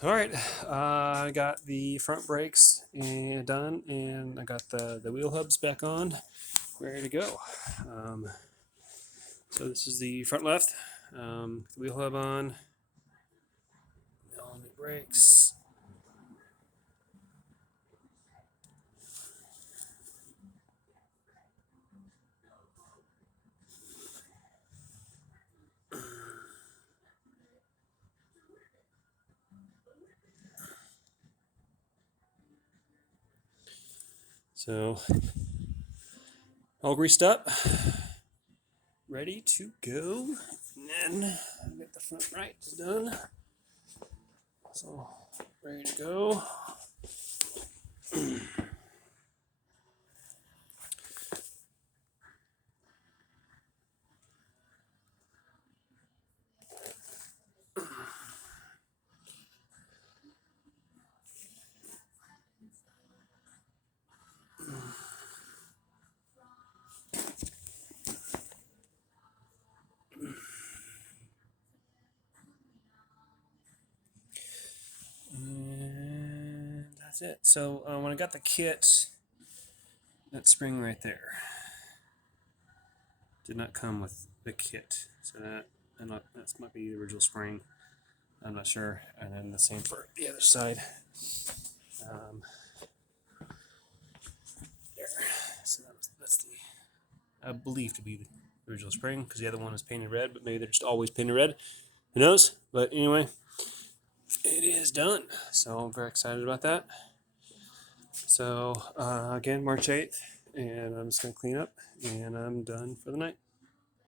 All right, I got the front brakes done, and I got the wheel hubs back on, ready to go. So this is the front left, the wheel hub on, all new brakes. So all greased up, ready to go. And then I got the front right done, so ready to go. And that's it. So when I got the kit, that spring right there did not come with the kit, so that might be the original spring. I'm not sure. And then the same for the other side. There. So that's the I believe to be the original spring, because the other one is painted red, but maybe they're just always painted red. Who knows? But anyway, it is done. So I'm very excited about that. So again, March 8th, and I'm just gonna clean up, and I'm done for the night.